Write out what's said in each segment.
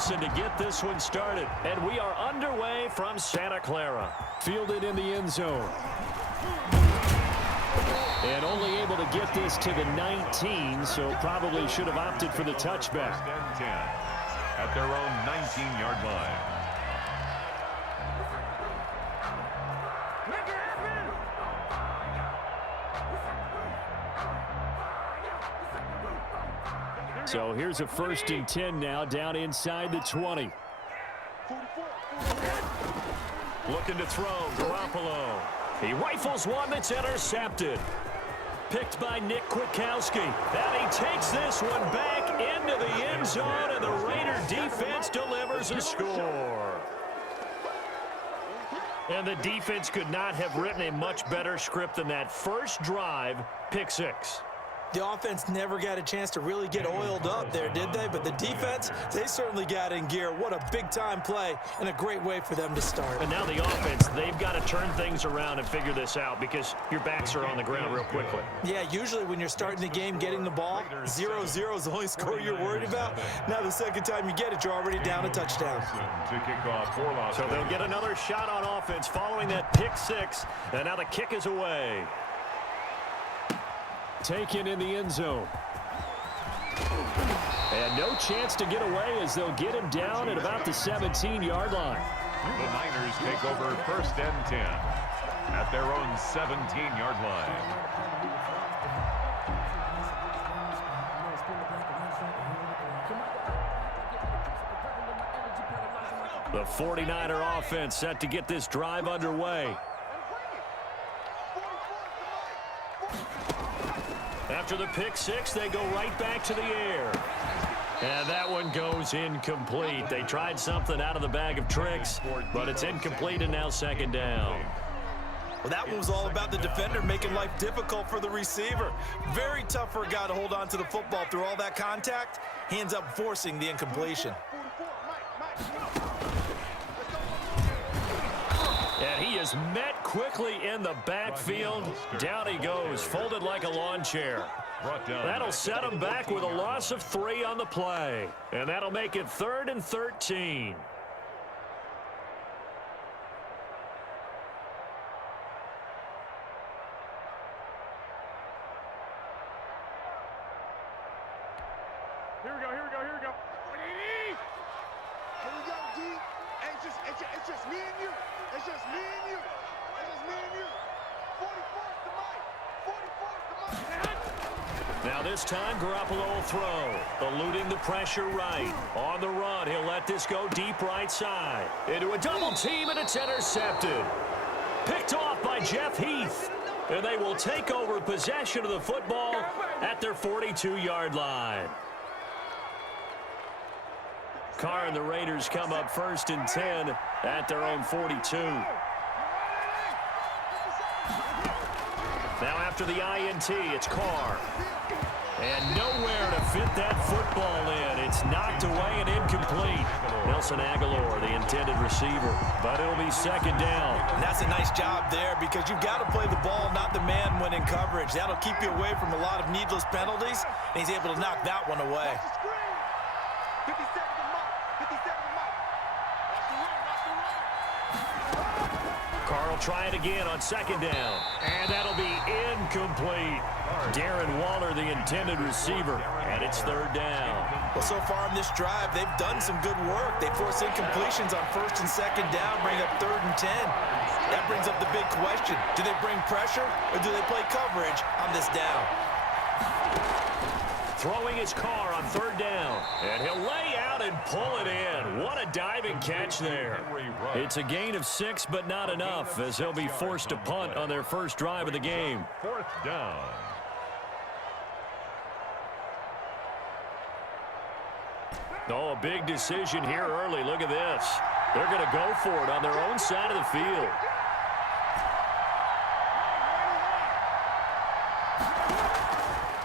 Wilson to get this one started. And we are underway from Santa Clara. Fielded in the end zone. And only able to get this to the 19, so probably should have opted for the touchback. First and 10 at their own 19-yard line. So here's a 1st and 10 now, down inside the 20. Looking to throw, Garoppolo. He rifles one that's intercepted. Picked by Nick Kwiatkowski. And he takes this one back into the end zone, and the Raider defense delivers a score. And the defense could not have written a much better script than that first drive, pick 6. The offense never got a chance to really get oiled up there, did they? But the defense, they certainly got in gear. What a big-time play and a great way for them to start. And now the offense, they've got to turn things around and figure this out because your backs are on the ground real quickly. Yeah, usually when you're starting the game, getting the ball, 0-0 is the only score you're worried about. Now the second time you get it, you're already down a touchdown. To kick off for Las So they'll get another shot on offense following that pick 6. And now the kick is away. Taken in the end zone. And no chance to get away as they'll get him down at about the 17-yard line. The Niners take over 1st and 10 at their own 17-yard line. The 49er offense set to get this drive underway. After the pick 6, they go right back to the air. And that one goes incomplete. They tried something out of the bag of tricks, but it's incomplete and now 2nd down. Well, that one was all about the defender making life difficult for the receiver. Very tough for a guy to hold on to the football through all that contact. He ends up forcing the incompletion. And he is met quickly in the backfield. Down he goes, folded like a lawn chair. That'll set him back with a loss of 3 on the play. And that'll make it 3rd and 13. Here we go. Here we go. Here we go, D. It's just me and you. It's just me and you. It's just me and you. 44's the mic. 44's the mic. Now this time, Garoppolo will throw. Eluding the pressure right. On the run, he'll let this go deep right side. Into a double team, and it's intercepted. Picked off by Jeff Heath. And they will take over possession of the football at their 42-yard line. Carr and the Raiders come up 1st and 10 at their own 42. Now after the INT, it's Carr. And nowhere to fit that football in. It's knocked away and incomplete. Nelson Aguilar, the intended receiver. But it'll be 2nd down. And that's a nice job there because you've got to play the ball, not the man when in coverage. That'll keep you away from a lot of needless penalties, and he's able to knock that one away. 57 to Mike. 57 to Mike. Watch the run. Watch the run. Carr will try it again on 2nd down. And that'll be incomplete. Darren Waller, the intended receiver. And it's 3rd down. Well, so far in this drive, they've done some good work. They force incompletions on 1st and 2nd down, bring up 3rd and 10. That brings up the big question. Do they bring pressure or do they play coverage on this down? Throwing his Carr on 3rd down. And he'll lay out and pull it in. What a diving catch there. It's a gain of 6, but not enough, as they'll be forced to punt on their first drive of the game. 4th down. Oh, a big decision here early. Look at this. They're going to go for it on their own side of the field.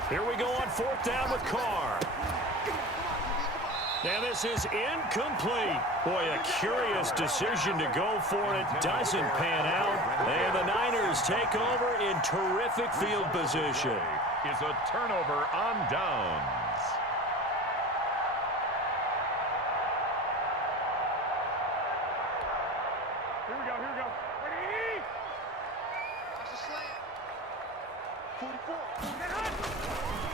Here we go on 4th down with Carr. And this is incomplete. Boy, a curious decision to go for it. Doesn't pan out. And the Niners take over in terrific field position. Is a turnover on downs. Here we go. Ready? Watch the slant. 44.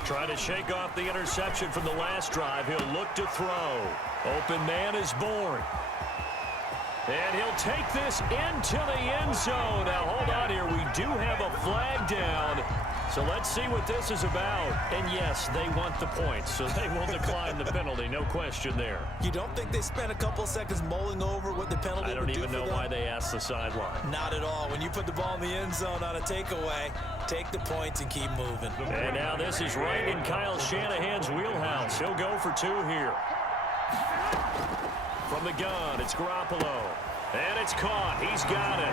Trying to shake off the interception from the last drive. He'll look to throw. Open man is born. And he'll take this into the end zone. Now, hold on here. We do have a flag down. So let's see what this is about. And, yes, they want the points, so they will decline the penalty. No question there. You don't think they spent a couple of seconds mulling over what the penalty I don't would do even for know them? why they asked the sideline. Not at all. When you put the ball in the end zone on a takeaway, take the points and keep moving. And now this is right in Kyle Shanahan's wheelhouse. He'll go for two here. From the gun, it's Garoppolo. And it's caught. He's got it.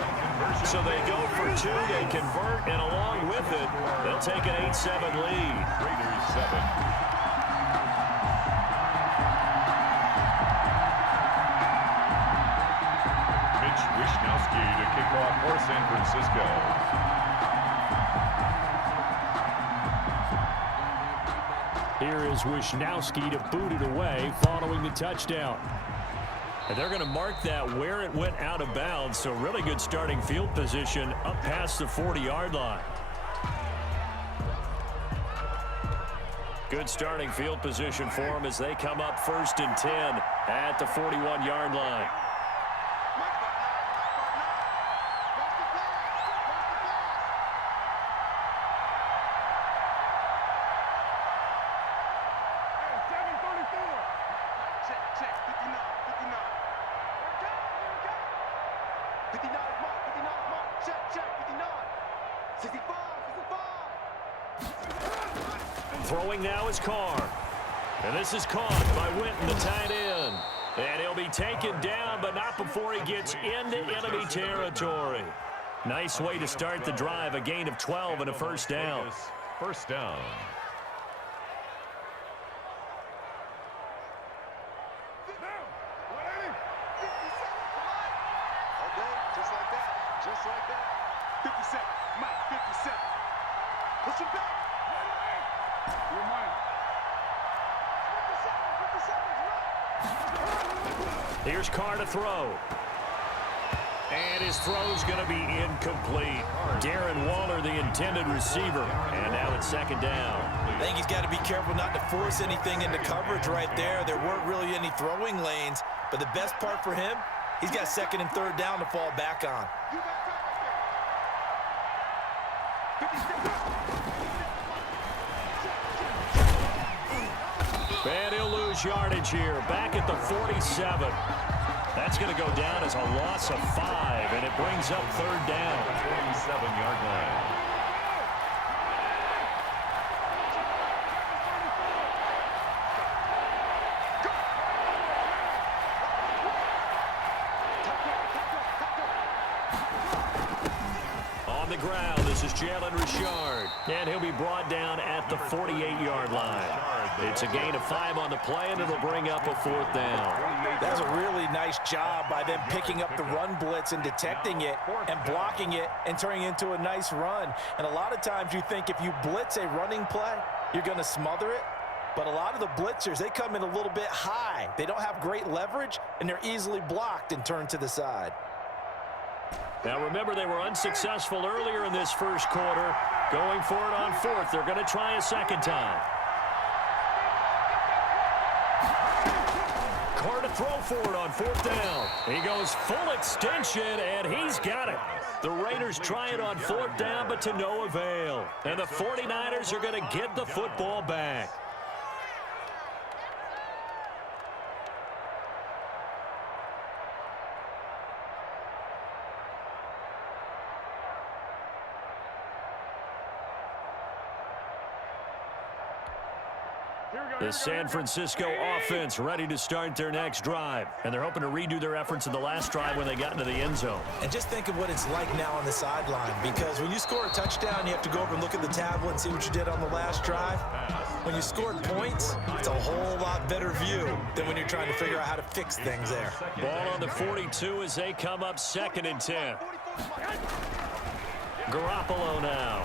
So they go for two. They convert, and along with it, they'll take an 8-7 lead. Raiders 7. Mitch Wishnowsky to kick off for San Francisco. Here is Wishnowsky to boot it away following the touchdown. And they're going to mark that where it went out of bounds, so really good starting field position up past the 40-yard line. Good starting field position for them as they come up 1st and 10 at the 41-yard line. Throwing now is Carr. And this is caught by Witten, the tight end. And he'll be taken down, but not before he gets into enemy territory. Nice way to start the drive, a gain of 12 and a first down. First down. Just like that. 57. Mike, 57. Push him back. You're mine. 57 right. Here's Carr to throw. And his throw's going to be incomplete. Darren Waller, the intended receiver. And now it's 2nd down. I think he's got to be careful not to force anything into coverage right there. There weren't really any throwing lanes. But the best part for him, he's got 2nd and 3rd down to fall back on. You got time right there. 57. And he'll lose yardage here. Back at the 47. That's going to go down as a loss of 5, and it brings up 3rd down. 27-yard line. On the ground, this is Jalen Richard. And he'll be brought down at the 48-yard line. It's a gain of 5 on the play, and it'll bring up a 4th down. That's a really nice job by them picking up the run blitz and detecting it and blocking it and turning it into a nice run. And a lot of times you think if you blitz a running play, you're going to smother it. But a lot of the blitzers, they come in a little bit high. They don't have great leverage, and they're easily blocked and turned to the side. Now remember, they were unsuccessful earlier in this first quarter. Going for it on 4th. They're going to try a 2nd time. Carr to throw for it on 4th down. He goes full extension, and he's got it. The Raiders try it on 4th down, but to no avail. And the 49ers are going to get the football back. The San Francisco offense ready to start their next drive. And they're hoping to redo their efforts in the last drive when they got into the end zone. And just think of what it's like now on the sideline, because when you score a touchdown, you have to go over and look at the tablet and see what you did on the last drive. When you scored points, it's a whole lot better view than when you're trying to figure out how to fix things there. Ball on the 42 as they come up 2nd and 10. Garoppolo now.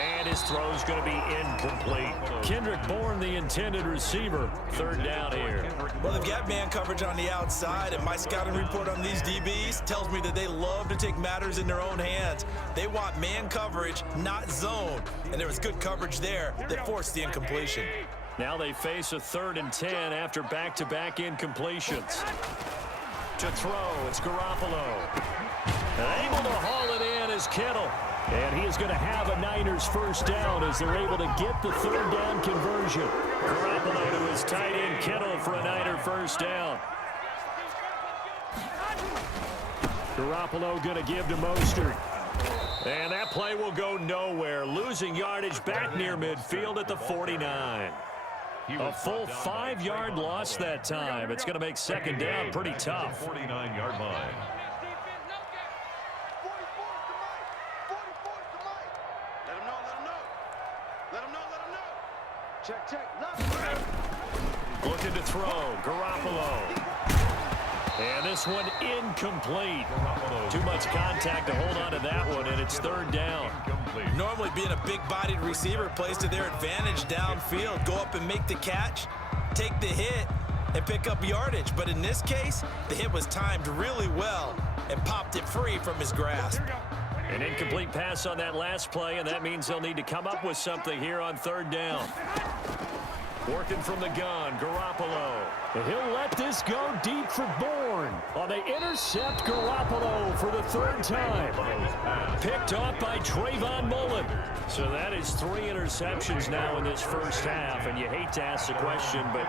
And his throw's going to be incomplete. Kendrick Bourne, the intended receiver. Third down here. Well, they've got man coverage on the outside, and my scouting report on these DBs tells me that they love to take matters in their own hands. They want man coverage, not zone. And there was good coverage there that forced the incompletion. Now they face a 3rd and 10 after back-to-back incompletions. To throw, it's Garoppolo. Able to haul it in is Kittle. And he is going to have a Niners first down as they're able to get the 3rd down conversion. Garoppolo to his tight end Kittle for a Niner first down. Garoppolo going to give to Mostert. And that play will go nowhere. Losing yardage back near midfield at the 49. A full 5-yard loss that time. It's going to make second down pretty tough. 49-yard line. Check. Looking to throw. Garoppolo. And this one incomplete. Too much contact to hold on to that one, and it's 3rd down. Normally being a big-bodied receiver plays to their advantage downfield. Go up and make the catch, take the hit, and pick up yardage. But in this case, the hit was timed really well and popped it free from his grasp. An incomplete pass on that last play, and that means they'll need to come up with something here on 3rd down. Working from the gun, Garoppolo. And he'll let this go deep for Bourne. Oh, they intercept Garoppolo for the 3rd time. Picked off by Trayvon Mullen. So that is 3 interceptions now in this first half. And you hate to ask the question, but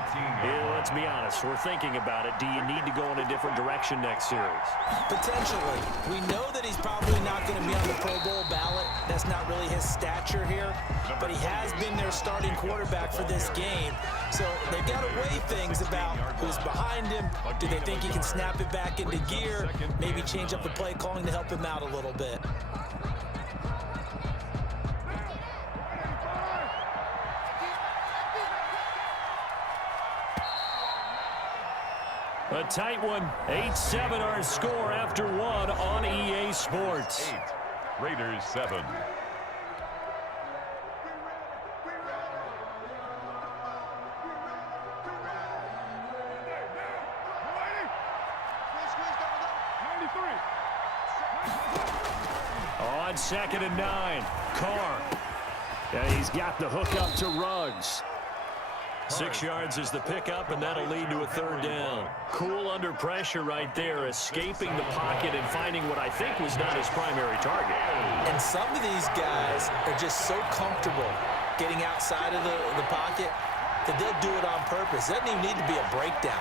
let's be honest. We're thinking about it. Do you need to go in a different direction next series? Potentially. We know that he's probably not going to be on the Pro Bowl ballot. That's not really his stature here. But he has been their starting quarterback for this game. So they've got to weigh things about who's behind him. Do they think he can snap it back into gear? Maybe change up the play calling to help him out a little bit. A tight one. 8-7 our score after one on EA Sports. 8. Raiders 7. On 2nd and 9. Carr. And he's got the hook up to Ruggs. 6 yards is the pickup, and that'll lead to a 3rd down. Cool under pressure right there, escaping the pocket and finding what I think was not his primary target. And some of these guys are just so comfortable getting outside of the pocket that they'll do it on purpose. It doesn't even need to be a breakdown.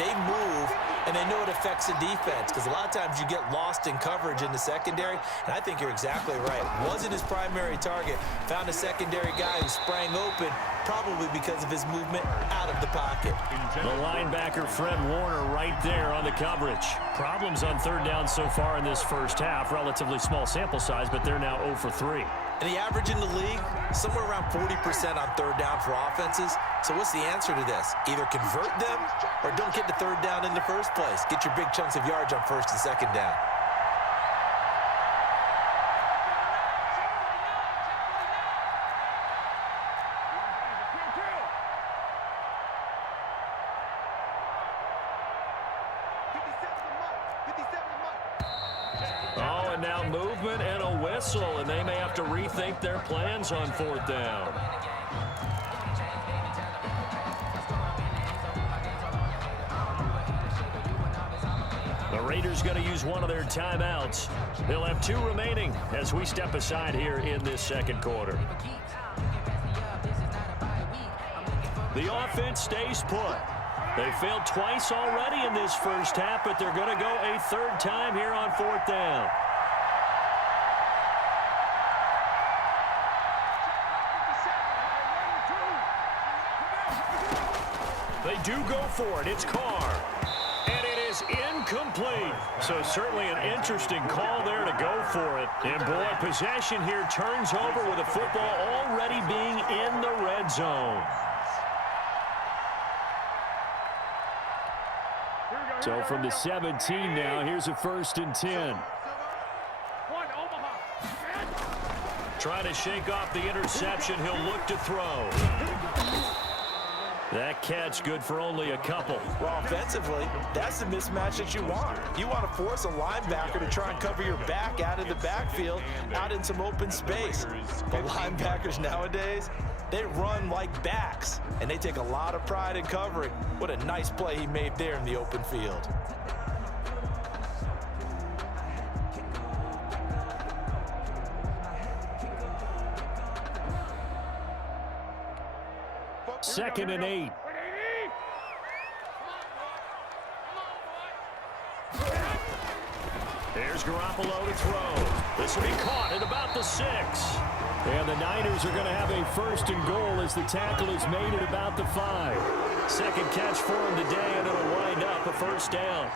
They move, and they know it affects the defense, because a lot of times you get lost in coverage in the secondary, and I think you're exactly right. Wasn't his primary target. Found a secondary guy who sprang open, probably because of his movement out of the pocket. The linebacker, Fred Warner, right there on the coverage. Problems on 3rd down so far in this first half. Relatively small sample size, but they're now 0 for 3. And the average in the league, somewhere around 40% on 3rd down for offenses. So what's the answer to this? Either convert them or don't get the 3rd down in the first place. Get your big chunks of yards on 1st and 2nd down. Oh, and now movement and a whistle, and they may have to rethink their plans on 4th down. The Raiders going to use one of their timeouts. They'll have 2 remaining as we step aside here in this 2nd quarter. The offense stays put. They failed twice already in this first half, but they're going to go a 3rd time here on 4th down. They do go for it. It's Carr. And it is incomplete. So certainly an interesting call there to go for it. And boy, possession here turns over with the football already being in the red zone. So from the 17 now, here's a 1st and 10. Trying to shake off the interception. He'll look to throw. That catch good for only a couple. Well, offensively, that's the mismatch that you want. You want to force a linebacker to try and cover your back out of the backfield, out in some open space. But linebackers nowadays, they run like backs, and they take a lot of pride in covering. What a nice play he made there in the open field. Second and 8. There's Garoppolo to throw. This will be caught at about the 6. And the Niners are going to have a first and goal as the tackle is made at about the 5. Second catch for him today, and it'll wind up a first down.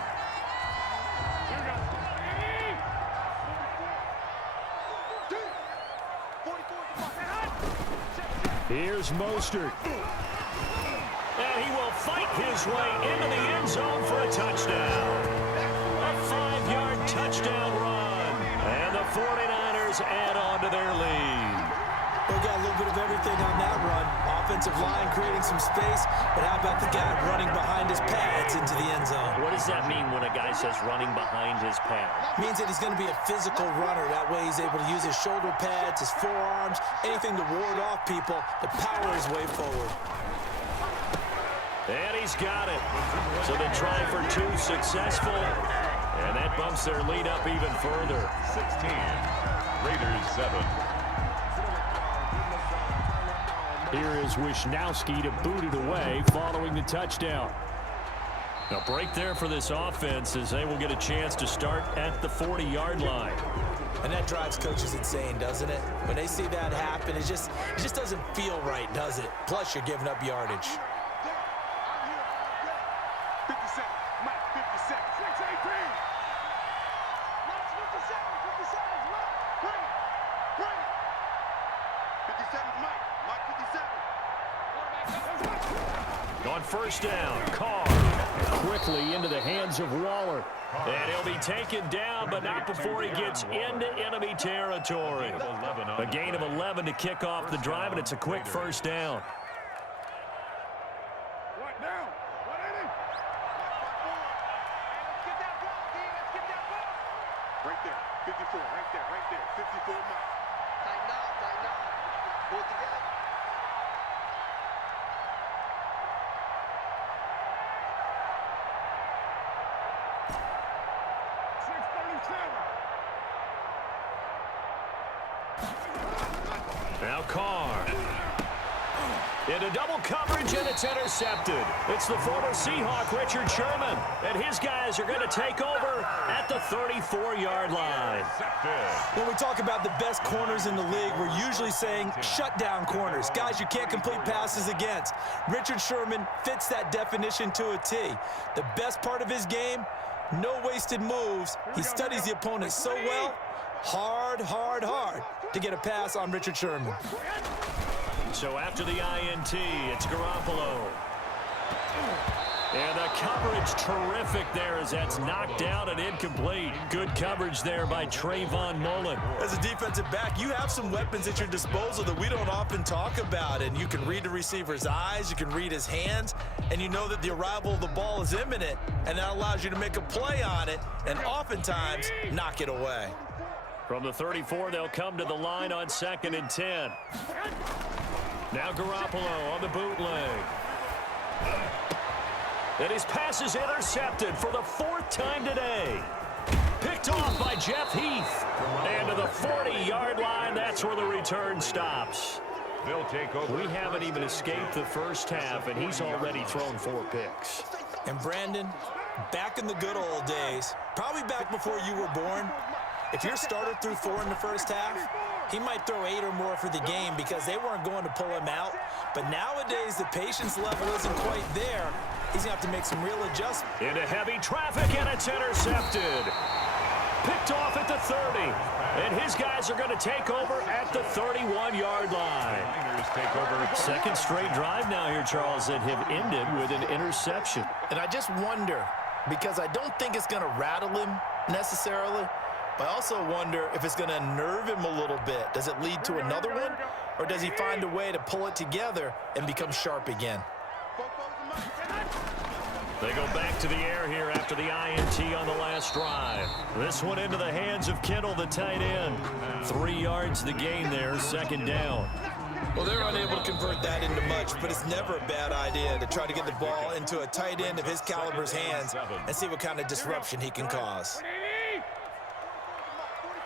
Here's Mostert. And he will fight his way into the end zone for a touchdown. A 5-yard touchdown run. And the 49ers add on to their lead. We got a little bit of everything on that run. Offensive line creating some space, but how about the guy running behind his pads into the end zone? What does that mean when a guy says running behind his pads? Means that he's going to be a physical runner. That way he's able to use his shoulder pads, his forearms, anything to ward off people, to power his way forward. And he's got it. So the try for 2 successful. And that bumps their lead up even further. 16. Raiders 7. Here is Wisnowski to boot it away following the touchdown. A break there for this offense as they will get a chance to start at the 40-yard line. And that drives coaches insane, doesn't it? When they see that happen, it just doesn't feel right, does it? Plus, you're giving up yardage. 50 seconds. Mike, 50 seconds. 6-18. 50 seconds, Mike. Bring it. 50 seconds, Mike. Mike, 50 seconds. On first down, Carr. Quickly into the hands of Waller. And he'll be taken down, but not before he gets into enemy territory. A gain of 11 to kick off the drive, and it's a quick first down. What now? What in it? Let's get that ball, D. Let's get that ball. Right there. 54. Right there. Right there. 54, Mike. Tighten up. Tighten up. Pull it together. Now Carr. Into double coverage, and it's intercepted. It's the former Seahawk, Richard Sherman. And his guys are going to take over at the 34-yard line. When we talk about the best corners in the league, we're usually saying shutdown corners, guys you can't complete passes against. Richard Sherman fits that definition to a T. The best part of his game, no wasted moves. He studies the opponent so well, hard to get a pass on Richard Sherman. So after the INT, it's Garoppolo. And the coverage terrific there as that's knocked down and incomplete. Good coverage there by Trayvon Mullen. As a defensive back, you have some weapons at your disposal that we don't often talk about. And you can read the receiver's eyes, you can read his hands, and you know that the arrival of the ball is imminent. And that allows you to make a play on it and oftentimes knock it away. From the 34, they'll come to the line on 2nd and 10. Now Garoppolo on the bootleg. And his pass is intercepted for the 4th time today. Picked off by Jeff Heath. And to the 40-yard line, that's where the return stops. They'll take over. We haven't even escaped the first half, and he's already thrown 4 picks. And Brandon, back in the good old days, probably back before you were born, if your starter threw 4 in the first half, he might throw 8 or more for the game because they weren't going to pull him out. But nowadays, the patience level isn't quite there. He's going to have to make some real adjustments. Into heavy traffic, and it's intercepted. Picked off at the 30. And his guys are going to take over at the 31-yard line. Take over. Second straight drive now here, Charles, that have ended with an interception. And I just wonder, because I don't think it's going to rattle him necessarily, I also wonder if it's going to nerve him a little bit. Does it lead to another one, or does he find a way to pull it together and become sharp again? They go back to the air here after the INT on the last drive. This one into the hands of Kittle, the tight end. 3 yards the gain there, second down. Well, they're unable to convert that into much, but it's never a bad idea to try to get the ball into a tight end of his caliber's hands and see what kind of disruption he can cause.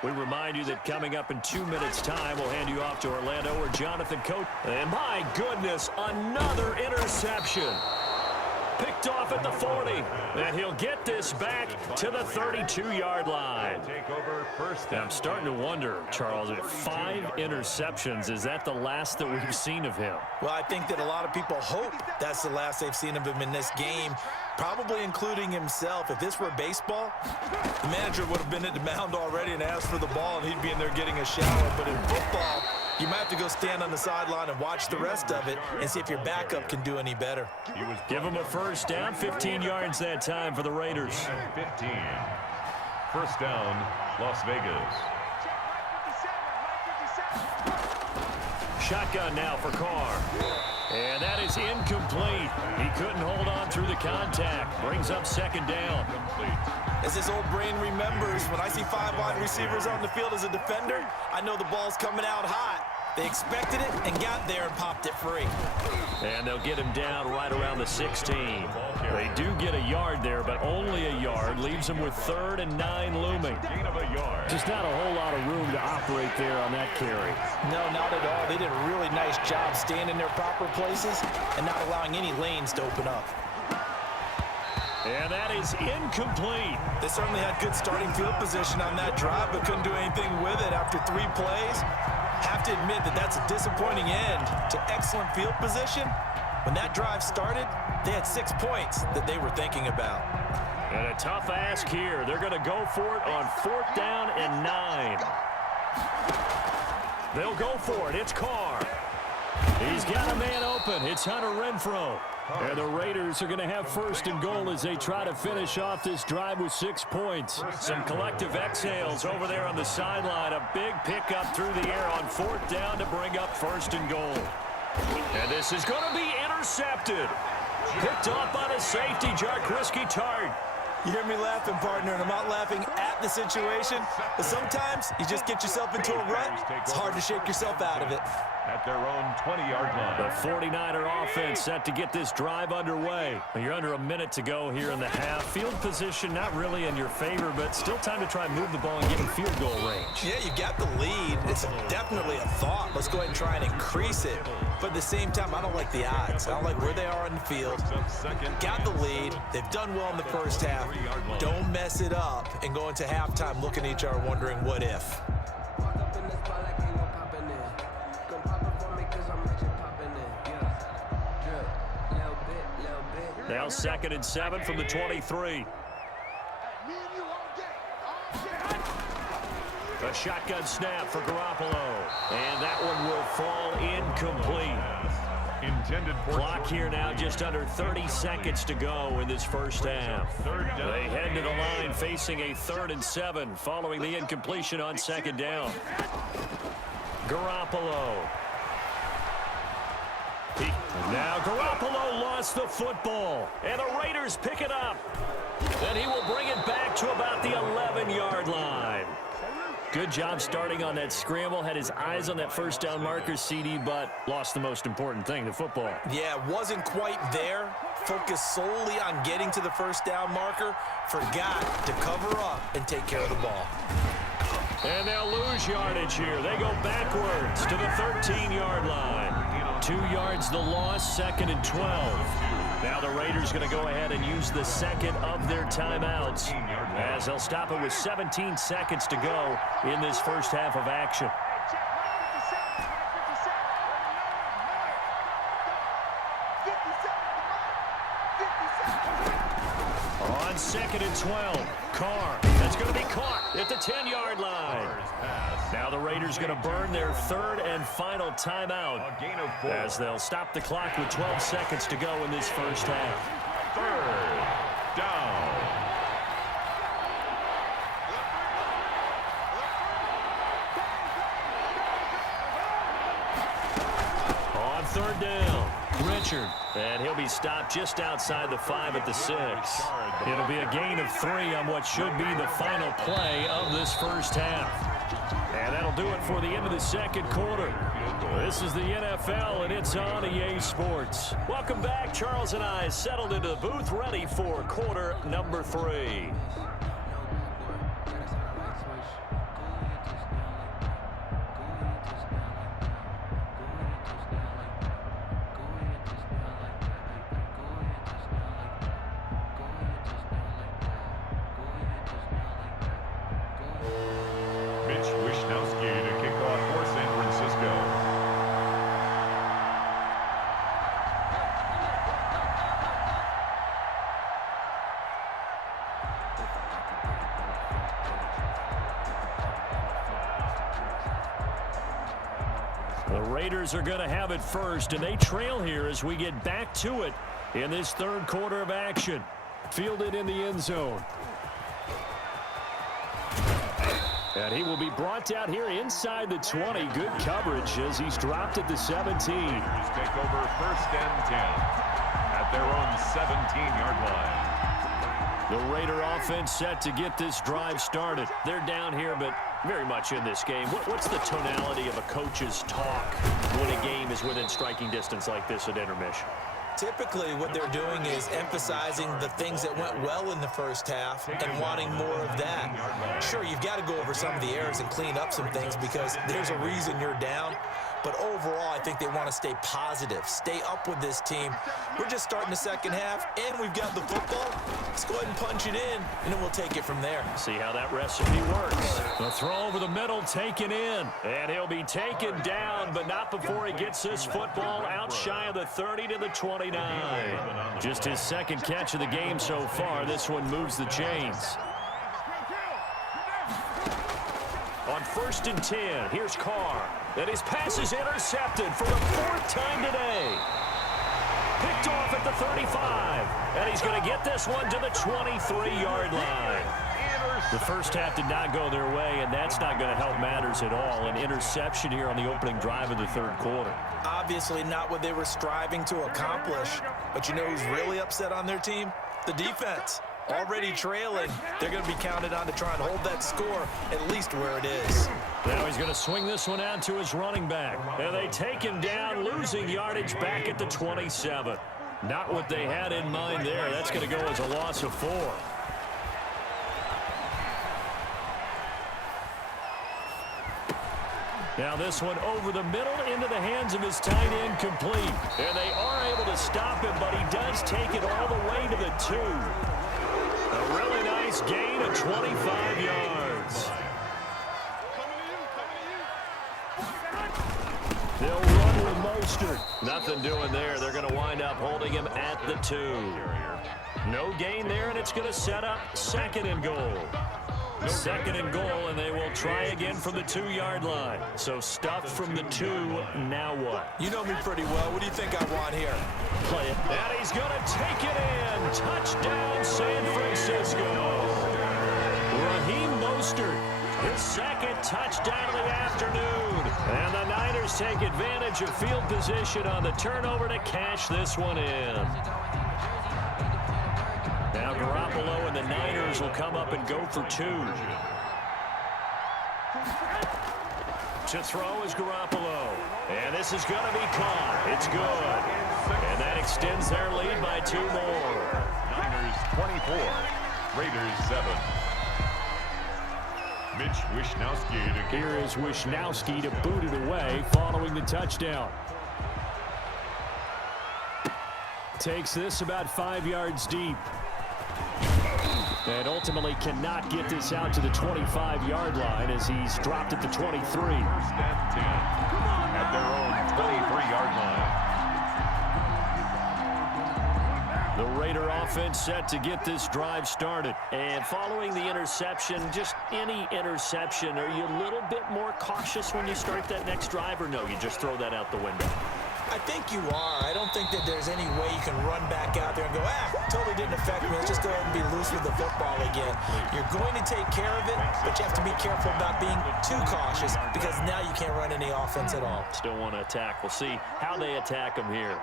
We remind you that coming up in 2 minutes' time, we'll hand you off to Orlando or Jonathan Coach. And my goodness, another interception. Picked off at the 40, and he'll get this back to the 32-yard line. Take over first. I'm starting to wonder, Charles, if 5 interceptions, is that the last that we've seen of him? Well, I think that a lot of people hope that's the last they've seen of him in this game, probably including himself. If this were baseball, the manager would have been at the mound already and asked for the ball, and he'd be in there getting a shower. But in football, you might have to go stand on the sideline and watch the rest of it and see if your backup can do any better. Give him a first down, 15 yards that time for the Raiders. 15. First down, Las Vegas. Shotgun now for Carr. And that is incomplete. He couldn't hold on through the contact. Brings up second down. As his old brain remembers, when I see 5 wide receivers on the field as a defender, I know the ball's coming out hot. They expected it and got there and popped it free. And they'll get him down right around the 16. They do get a yard there, but only a yard. Leaves them with 3rd and 9 looming. Gain of a yard. Just not a whole lot of room to operate there on that carry. No, not at all. They did a really nice job staying in their proper places and not allowing any lanes to open up. And that is incomplete. They certainly had good starting field position on that drive, but couldn't do anything with it after 3 plays. Have to admit that that's a disappointing end to excellent field position. When that drive started, they had 6 points that they were thinking about. And a tough ask here. They're going to go for it on 4th down and 9. They'll go for it. It's Carr. He's got a man open. It's Hunter Renfrow. And the Raiders are going to have 1st and goal as they try to finish off this drive with 6 points. Some collective exhales over there on the sideline. A big pickup through the air on 4th down to bring up 1st and goal. And this is going to be intercepted. Picked off by the safety, Jarquiski Tart. You hear me laughing, partner, and I'm not laughing at the situation, but sometimes you just get yourself into a rut. It's hard to shake yourself out of it. At their own 20-yard line. The 49er offense set to get this drive underway. You're under a minute to go here in the half. Field position not really in your favor, but still time to try and move the ball and get in field goal range. Yeah, you got the lead. It's definitely a thought. Let's go ahead and try and increase it. But at the same time, I don't like the odds. I don't like where they are on the field. Got the lead. They've done well in the first half. Don't mess it up and go into halftime looking at each other wondering what if. Now 2nd and 7 from the 23. A shotgun snap for Garoppolo. And that one will fall incomplete. Intended for Clock here now, just under 30 seconds to go in this first half. They head to the line facing a 3rd and 7 following the incompletion on 2nd down. Garoppolo. Now Garoppolo lost the football, and the Raiders pick it up. And he will bring it back to about the 11-yard line. Good job starting on that scramble. Had his eyes on that first down marker, CD, but lost the most important thing, the football. Yeah, wasn't quite there. Focused solely on getting to the first down marker. Forgot to cover up and take care of the ball. And they'll lose yardage here. They go backwards to the 13-yard line. 2 yards the loss, 2nd and 12. Now the Raiders going to go ahead and use the second of their timeouts as they'll stop it with 17 seconds to go in this first half of action. On 2nd and 12, Carr. That's going to be caught at the 10-yard line. Now the Raiders going to burn their 3rd and final timeout as they'll stop the clock with 12 seconds to go in this first half. 3rd down. third down. Richard. And he'll be stopped just outside the 5 at the 6. It'll be a gain of 3 on what should be the final play of this first half. And that'll do it for the end of the second quarter. This is the NFL, and it's on EA Sports. Welcome back. Charles and I settled into the booth, ready for quarter number 3. The Raiders are going to have it first, and they trail here as we get back to it in this third quarter of action. Fielded in the end zone. And he will be brought out here inside the 20. Good coverage as he's dropped at the 17. Take over first and 10 at their own 17-yard line. The Raider offense set to get this drive started. They're down here, but very much in this game. What's the tonality of a coach's talk when a game is within striking distance like this at intermission? Typically, what they're doing is emphasizing the things that went well in the first half and wanting more of that. Sure, you've got to go over some of the errors and clean up some things because there's a reason you're down. But overall, I think they want to stay positive, stay up with this team. We're just starting the second half, and we've got the football. Let's go ahead and punch it in, and then we'll take it from there. See how that recipe works. The throw over the middle taken in, and he'll be taken down, but not before he gets this football out shy of the 30 to the 29. Just his second catch of the game so far. This one moves the chains. On 1st and 10, here's Carr. And his pass is intercepted for the 4th time today. Picked off at the 35. And he's going to get this one to the 23-yard line. The first half did not go their way, and that's not going to help matters at all. An interception here on the opening drive of the third quarter. Obviously not what they were striving to accomplish. But you know who's really upset on their team? The defense. Already trailing, they're going to be counted on to try and hold that score at least where it is. Now he's going to swing this one out to his running back. And they take him down, losing yardage back at the 27. Not what they had in mind there. That's going to go as a loss of 4. Now this one over the middle into the hands of his tight end complete. And they are able to stop him, but he does take it all the way to the 2. A really nice gain of 25 yards. They'll run with Mostert. Nothing doing there. They're going to wind up holding him at the 2. No gain there, and it's going to set up 2nd and goal. 2nd and goal, and they will try again from the 2-yard line. So stuffed from the 2, now what? You know me pretty well. What do you think I want here? Play it. And he's going to take it in. Touchdown, San Francisco. Raheem Mostert, his 2nd touchdown of the afternoon. And the Niners take advantage of field position on the turnover to cash this one in. Now Garoppolo and the Niners will come up and go for 2. To throw is Garoppolo. And this is going to be caught. It's good. And that extends their lead by 2 more. Niners 24, Raiders 7. Mitch Wishnowsky. Here is Wishnowsky to boot it away following the touchdown. Takes this about 5 yards deep. And ultimately cannot get this out to the 25-yard line as he's dropped at the 23. 1st and 10 at their own 23-yard line. The Raider offense set to get this drive started. And following the interception, just any interception, are you a little bit more cautious when you start that next drive, or no, you just throw that out the window? I think you are. I don't think that there's any way you can run back out there and go, totally didn't affect me. Let's just go ahead and be loose with the football again. You're going to take care of it, but you have to be careful about being too cautious because now you can't run any offense at all. Still want to attack. We'll see how they attack him here.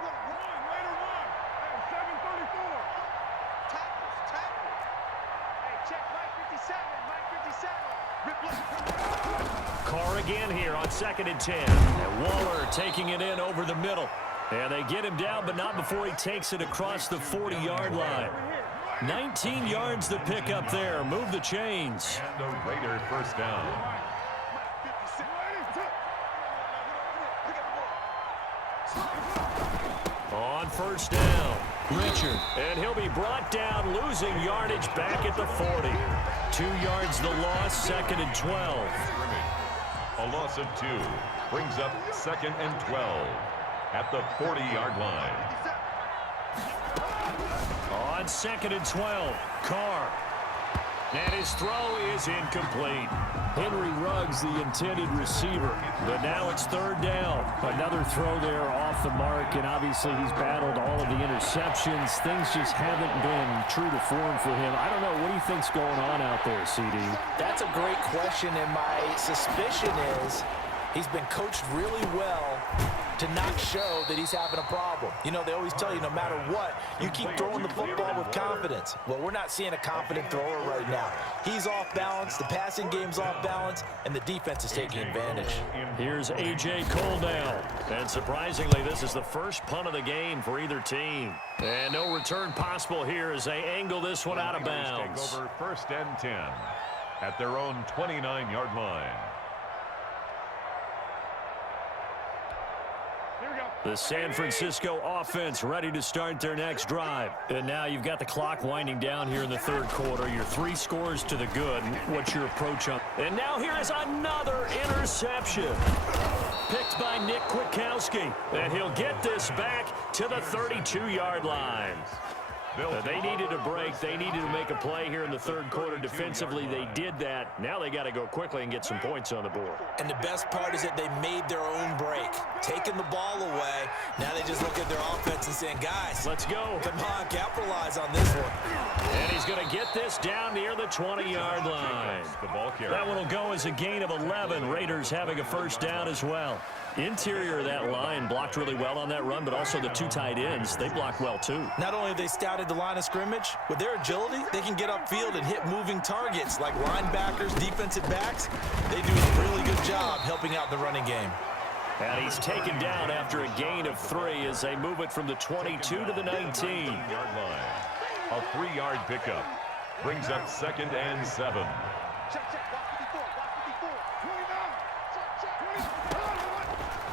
Carr again here on 2nd and 10. And Waller taking it in over the middle. And they get him down, but not before he takes it across the 40-yard line. 19 yards to pick up there. Move the chains. And the Raider first down. On first down, Richard. And he'll be brought down, losing yardage back at the 40. 2 yards the loss, 2nd and 12. A loss of 2 brings up 2nd and 12 at the 40-yard line. On 2nd and 12, Carr. And his throw is incomplete. Henry Ruggs, the intended receiver. But now it's 3rd down. Another throw there off the mark, and obviously he's battled all of the interceptions. Things just haven't been true to form for him. I don't know. What do you think's going on out there, CD? That's a great question, and my suspicion is he's been coached really well to not show that he's having a problem. You know, they always tell you no matter what, you keep throwing the football with confidence. Well, we're not seeing a confident thrower right now. He's off balance, the passing game's off balance, and the defense is taking advantage. Here's A.J. Cole now. And surprisingly, this is the first punt of the game for either team. And no return possible here as they angle this one out of bounds. Take over 1st and 10 at their own 29-yard line. The San Francisco offense ready to start their next drive. And now you've got the clock winding down here in the 3rd quarter. Your 3 scores to the good. What's your approach on? And now here is another interception. Picked by Nick Kwiatkowski. And he'll get this back to the 32-yard line. They needed a break. They needed to make a play here in the 3rd quarter defensively. They did that. Now they got to go quickly and get some points on the board. And the best part is that they made their own break. Taking the ball away. Now they just look at their offense and saying, guys, let's go. Come on, capitalize on this one. And he's going to get this down near the 20-yard line. That one will go as a gain of 11. Raiders having a first down as well. Interior of that line blocked really well on that run, but also the 2 tight ends, they blocked well too. Not only have they scouted the line of scrimmage, with their agility, they can get upfield and hit moving targets like linebackers, defensive backs. They do a really good job helping out the running game. And he's taken down after a gain of 3 as they move it from the 22 to the 19-yard line. A 3-yard pickup brings up 2nd and 7.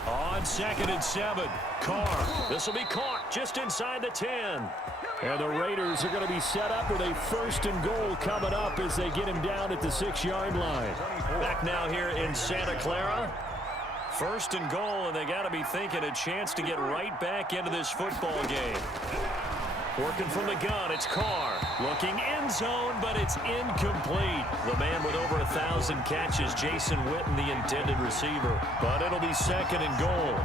On 2nd and 7, Carr. This will be caught just inside the 10. And the Raiders are going to be set up with a 1st and goal coming up as they get him down at the 6-yard line. Back now here in Santa Clara. 1st and goal, and they got to be thinking a chance to get right back into this football game. Working from the gun, it's Carr. Looking end zone, but it's incomplete. The man with over 1,000 catches, Jason Witten, the intended receiver. But it'll be 2nd and goal.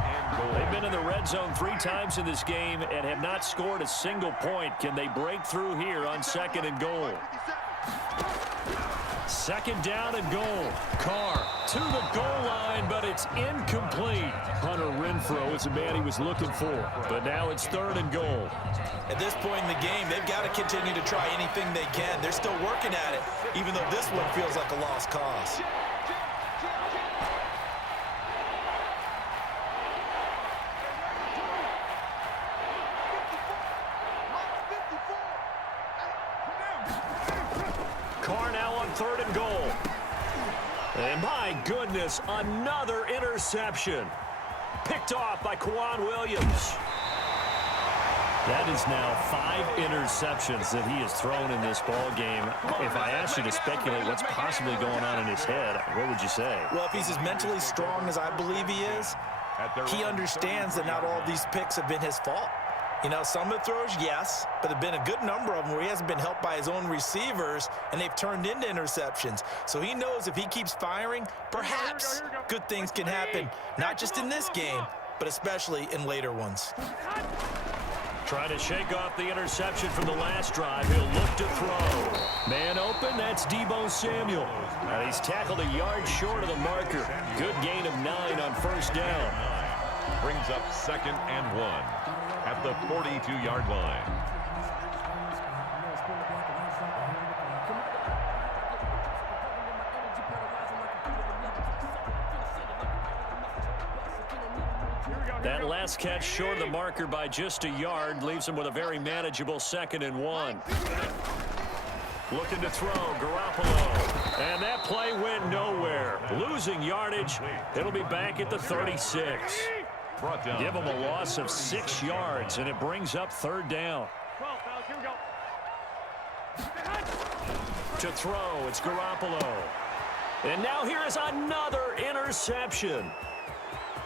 They've been in the red zone 3 times in this game and have not scored a single point. Can they break through here on 2nd and goal? 2nd down and goal. Carr to the goal line, but it's incomplete. Hunter Renfrow is the man he was looking for. But now it's 3rd and goal. At this point in the game, they've got to continue to try anything they can. They're still working at it, even though this one feels like a lost cause. Carr now on 3rd and goal. And my goodness, another interception. Picked off by Quan Williams. That is now 5 interceptions that he has thrown in this ball game. If I asked you to speculate what's possibly going on in his head, what would you say? Well, if he's as mentally strong as I believe he is, he understands that not all these picks have been his fault. You know, some of the throws, yes, but there have been a good number of them where he hasn't been helped by his own receivers, and they've turned into interceptions. So he knows if he keeps firing, perhaps good things can happen, not just in this game, but especially in later ones. Trying to shake off the interception from the last drive. He'll look to throw. Man open, that's Deebo Samuel. And he's tackled a yard short of the marker. Good gain of 9 on first down. Brings up 2nd and 1 at the 42-yard line. That last catch short of the marker by just a yard leaves him with a very manageable 2nd and 1. Looking to throw, Garoppolo. And that play went nowhere. Losing yardage. It'll be back at the 36. Give him a loss of 6 yards, and it brings up 3rd down. To throw, it's Garoppolo. And now here is another interception.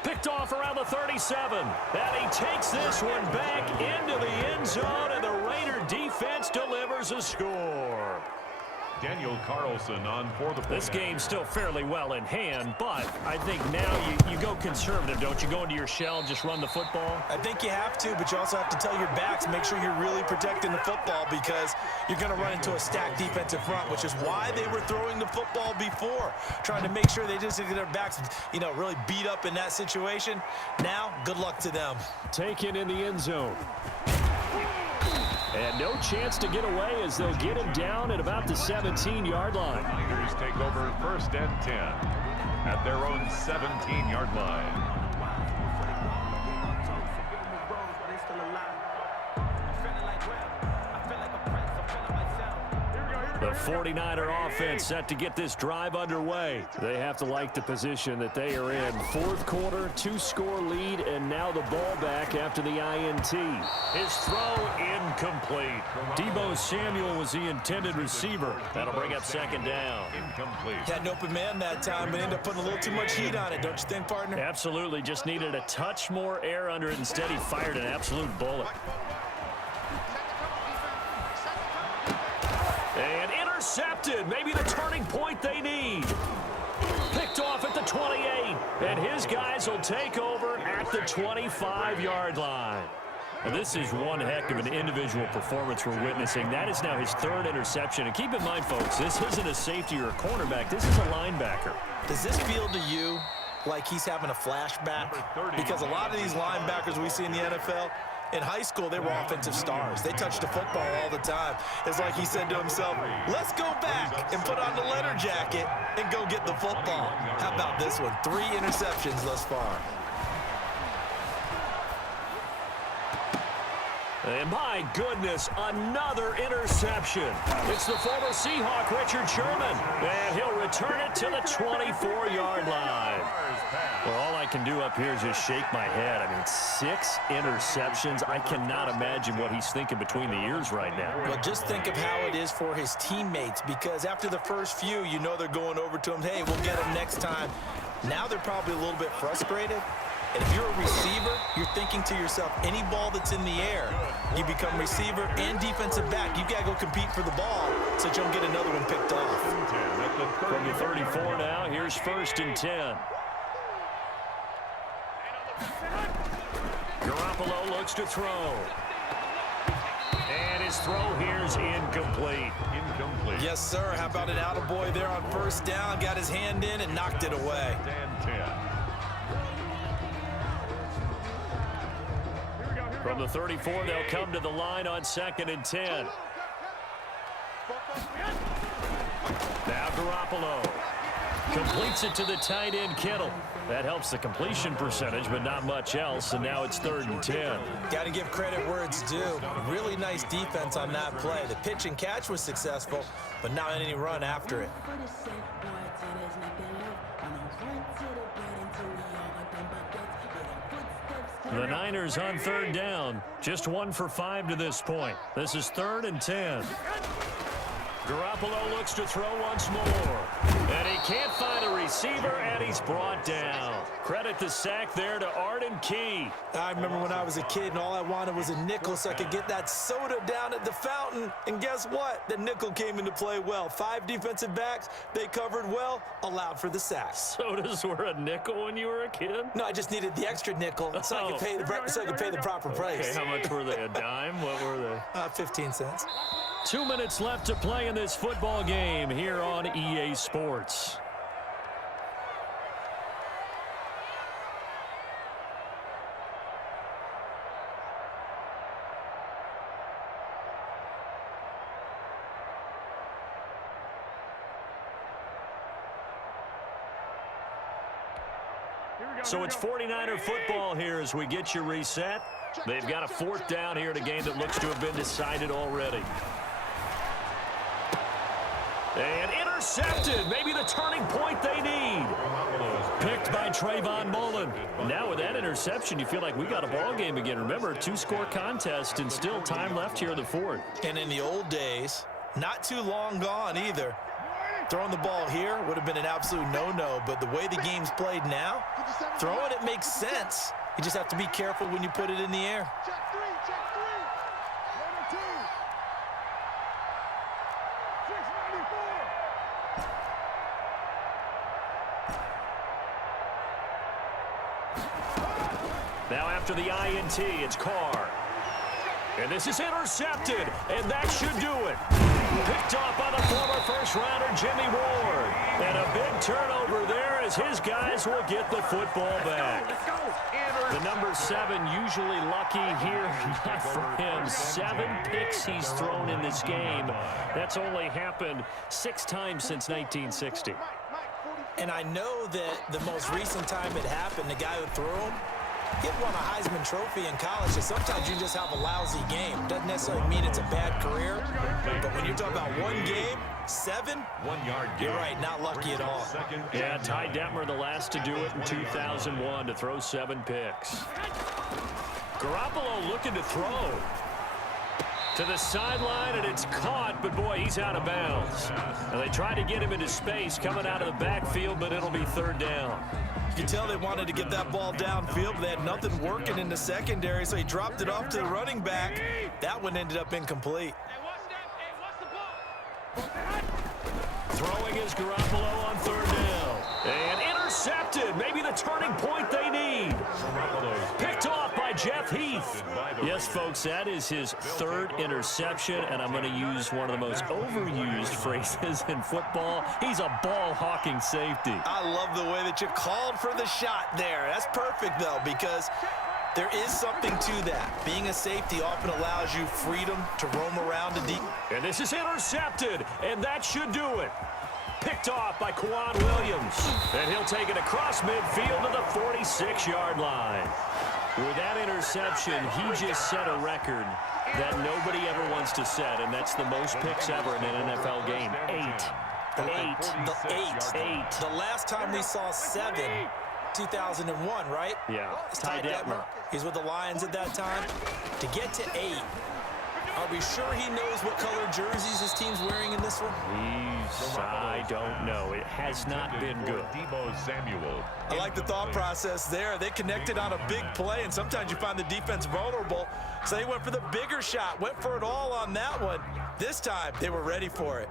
Picked off around the 37. And he takes this one back into the end zone, and the Raider defense delivers a score. Daniel Carlson on for the This game's still fairly well in hand, but I think now you go conservative, don't you? Go into your shell and just run the football? I think you have to, but you also have to tell your backs, make sure you're really protecting the football because you're going to run into a stacked defensive front, which is why they were throwing the football before, trying to make sure they just get their backs, really beat up in that situation. Now, good luck to them. Taken in the end zone. And no chance to get away as they'll get him down at about the 17-yard line. Niners take over 1st and 10 at their own 17-yard line. The 49er offense set to get this drive underway. They have to like the position that they are in. 4th quarter, 2-score lead, and now the ball back after the INT. His throw incomplete. Deebo Samuel was the intended receiver. That'll bring up 2nd down. Incomplete. Had an open man that time, but ended up putting a little too much heat on it, don't you think, partner? Absolutely. Just needed a touch more air under it. Instead, he fired an absolute bullet. And intercepted. Maybe the turning point they need. Picked off at the 28. And his guys will take over at the 25-yard line. Now, this is one heck of an individual performance we're witnessing. That is now his 3rd interception. And keep in mind, folks, this isn't a safety or a cornerback. This is a linebacker. Does this feel to you like he's having a flashback? Because a lot of these linebackers we see in the NFL, in high school, they were offensive stars. They touched the football all the time. It's like he said to himself, let's go back and put on the leather jacket and go get the football. How about this one? 3 interceptions thus far. And my goodness, another interception. It's the former Seahawk, Richard Sherman. And he'll return it to the 24-yard line. Well, all I can do up here is just shake my head. I mean, 6 interceptions. I cannot imagine what he's thinking between the ears right now. Well, just think of how it is for his teammates, because after the first few, they're going over to him, hey, we'll get him next time. Now they're probably a little bit frustrated. And if you're a receiver, you're thinking to yourself, any ball that's in the air, you become receiver and defensive back. You've got to go compete for the ball so that you don't get another one picked off. From the 34 now, here's 1st and 10. Garoppolo looks to throw. And his throw here is incomplete. Incomplete. Yes, sir. How about an attaboy there on 1st down? Got his hand in and knocked it away. And 10. From the 34, they'll come to the line on 2nd and 10. Now Garoppolo completes it to the tight end, Kittle. That helps the completion percentage, but not much else, and now it's 3rd and 10. Got to give credit where it's due. Really nice defense on that play. The pitch and catch was successful, but not any run after it. The Niners on 3rd down. Just 1 for 5 to this point. This is 3rd and 10. Garoppolo looks to throw once more. And he can't find a receiver, and he's brought down. Credit the sack there to Arden Key. I remember when I was a kid and all I wanted was a nickel so I could get that soda down at the fountain. And guess what? The nickel came into play well. 5 defensive backs, they covered well, allowed for the sack. Sodas were a nickel when you were a kid? No, I just needed the extra nickel so I could pay the proper price. Okay, how much were they? A dime? What were they? 15 cents. 2 minutes left to play in this football game here on EA Sports. So it's 49er football here as we get you reset. They've got a 4th down here in a game that looks to have been decided already. And intercepted. Maybe the turning point they need. Picked by Trayvon Mullen. Now with that interception, you feel like we got a ball game again. Remember, 2-score contest and still time left here in the 4th. And in the old days, not too long gone either, throwing the ball here would have been an absolute no-no. But the way the game's played now, throwing it makes sense. You just have to be careful when you put it in the air. Check 3, check 3. Number 2. 694. Now after the INT, it's Carr. And this is intercepted, and that should do it. Picked off by the former first-rounder Jimmy Ward. And a big turnover there as his guys will get the football back. The number 7 usually lucky here, not for him. 7 picks he's thrown in this game. That's only happened 6 times since 1960. And I know that the most recent time it happened, the guy who threw him, he had won a Heisman Trophy in college, so sometimes you just have a lousy game. Doesn't necessarily mean it's a bad career, but when you're talking about one game, 7, 1 yard gain. you're right, not lucky at all. Yeah, Ty Detmer the last to do it in 2001 to throw 7 picks. Garoppolo looking to throw. To the sideline, and it's caught, but boy, he's out of bounds. And they tried to get him into space coming out of the backfield, but it'll be 3rd down. You can tell they wanted to get that ball downfield, but they had nothing working in the secondary, so he dropped it off to the running back. That one ended up incomplete. Throwing is Garoppolo on 3rd down. And intercepted. Maybe the turning point they need. Picked off by Jeff Heath. Yes, folks, that is his 3rd interception, and I'm going to use one of the most overused phrases in football. He's a ball-hawking safety. I love the way that you called for the shot there. That's perfect, though, because there is something to that. Being a safety often allows you freedom to roam around the deep. And this is intercepted, and that should do it. Picked off by Kwan Williams. And he'll take it across midfield to the 46-yard line. With that interception, he just set a record that nobody ever wants to set, and that's the most picks ever in an NFL game. 8. The last time we saw 7, 2001, right? Yeah. It's Ty Detmer. He's with the Lions at that time. To get to 8, are we sure he knows what color jerseys his team's wearing in this one? I don't know. It has not been good. I like the thought process there. They connected on a big play, and sometimes you find the defense vulnerable. So they went for the bigger shot, went for it all on that one. This time, they were ready for it.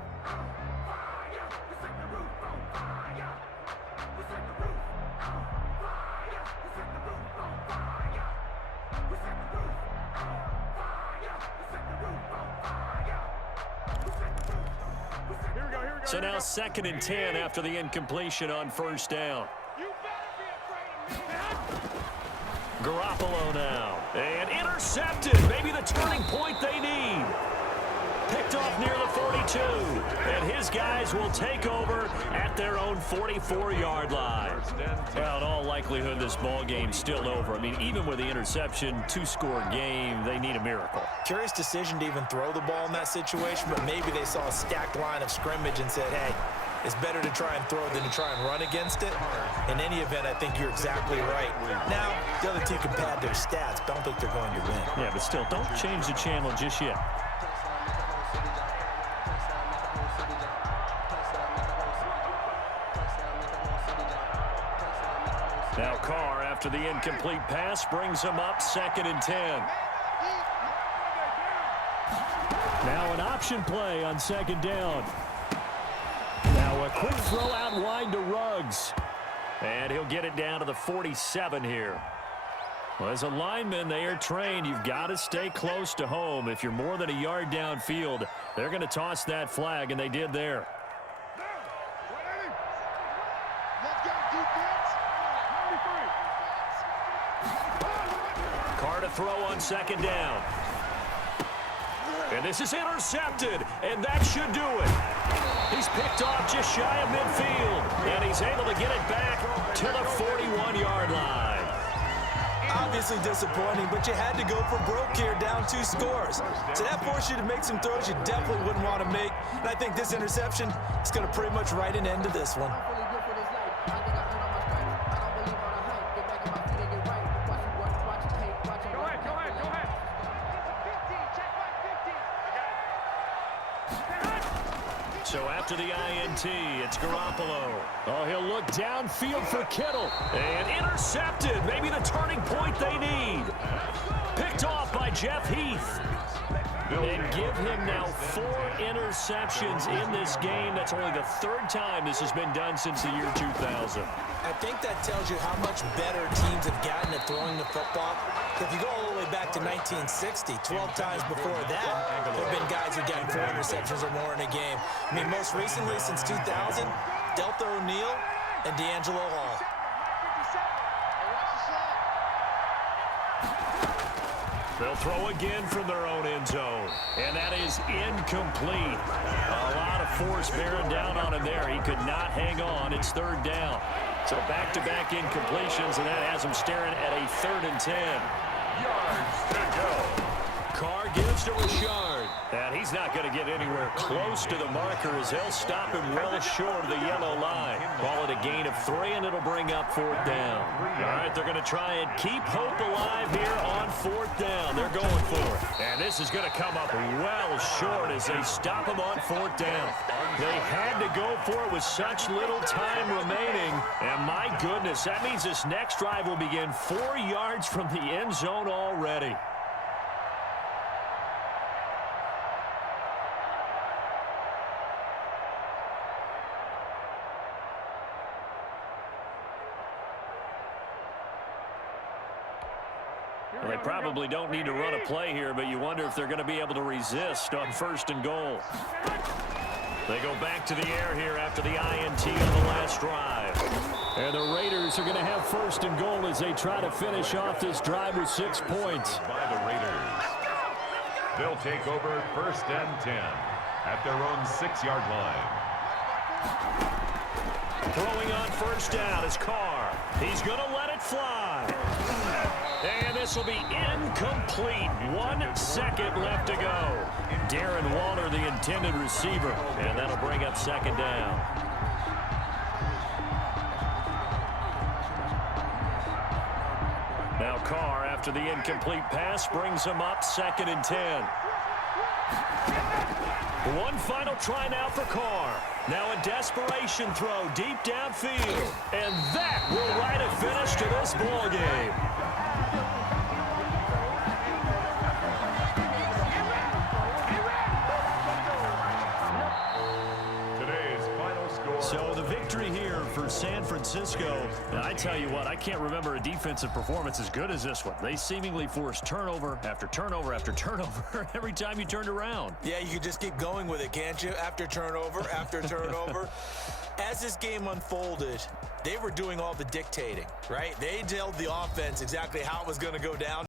So now 2nd and 10 after the incompletion on 1st down. Garoppolo now. And intercepted. Maybe the turning point they need. Picked off near the 42. And his guys will take over at their own 44-yard line. Well, in all likelihood, this ball game's still over. I mean, even with the interception, 2-score game, they need a miracle. Curious decision to even throw the ball in that situation, but maybe they saw a stacked line of scrimmage and said, hey, it's better to try and throw than to try and run against it. In any event, I think you're exactly right. Now, the other team can pad their stats, but I don't think they're going to win. Yeah, but still, don't change the channel just yet. Now Carr, after the incomplete pass, brings him up 2nd and 10. Now an option play on 2nd down. Now a quick throw out wide to Ruggs. And he'll get it down to the 47 here. Well, as a lineman, they are trained. You've got to stay close to home. If you're more than a yard downfield, they're going to toss that flag, and they did there. Carr to throw on 2nd down. And this is intercepted, and that should do it. He's picked off just shy of midfield, and he's able to get it back to the 41-yard line. Obviously disappointing, but you had to go for broke here, down 2 scores. So that forced you to make some throws you definitely wouldn't want to make. And I think this interception is going to pretty much write an end to this one. So after the INT, it's Garoppolo. Oh, he'll look downfield for Kittle. And intercepted. Maybe the turning point they need. Picked off by Jeff Heath. And give him now 4 interceptions in this game. That's only the 3rd time this has been done since the year 2000. I think that tells you how much better teams have gotten at throwing the football. If you go all the way back to 1960, 12 times before that, there have been guys who got 4 interceptions or more in a game. I mean, most recently since 2000, Delta O'Neal and D'Angelo Hall. They'll throw again from their own end zone. And that is incomplete. A lot of force bearing down on him there. He could not hang on. It's 3rd down. So back-to-back incompletions, and that has him staring at a 3rd and 10. Yards to go. Carr gives to Richard. And he's not going to get anywhere close to the marker as they'll stop him well short of the yellow line. Call it a gain of 3, and it'll bring up 4th down. All right, they're going to try and keep hope alive here on 4th down. They're going for it. And this is going to come up well short as they stop him on 4th down. They had to go for it with such little time remaining. And my goodness, that means this next drive will begin 4 yards from the end zone already. Well, they probably don't need to run a play here, but you wonder if they're going to be able to resist on 1st and goal. They go back to the air here after the INT on the last drive. And the Raiders are going to have 1st and goal as they try to finish off this drive with 6 points. By the Raiders. They'll take over 1st and 10 at their own 6-yard line. Throwing on 1st down is Carr. He's going to let it fly. And this will be incomplete. 1 second left to go. Darren Waller, the intended receiver. And that'll bring up 2nd down. Now Carr, after the incomplete pass, brings him up 2nd and 10. One final try now for Carr. Now a desperation throw deep downfield. And that will write a finish to this ball game. So the victory here for San Francisco. And I tell you what, I can't remember a defensive performance as good as this one. They seemingly forced turnover after turnover after turnover every time you turned around. Yeah, you could just keep going with it, can't you? After turnover, after turnover. As this game unfolded, they were doing all the dictating, right? They told the offense exactly how it was going to go down.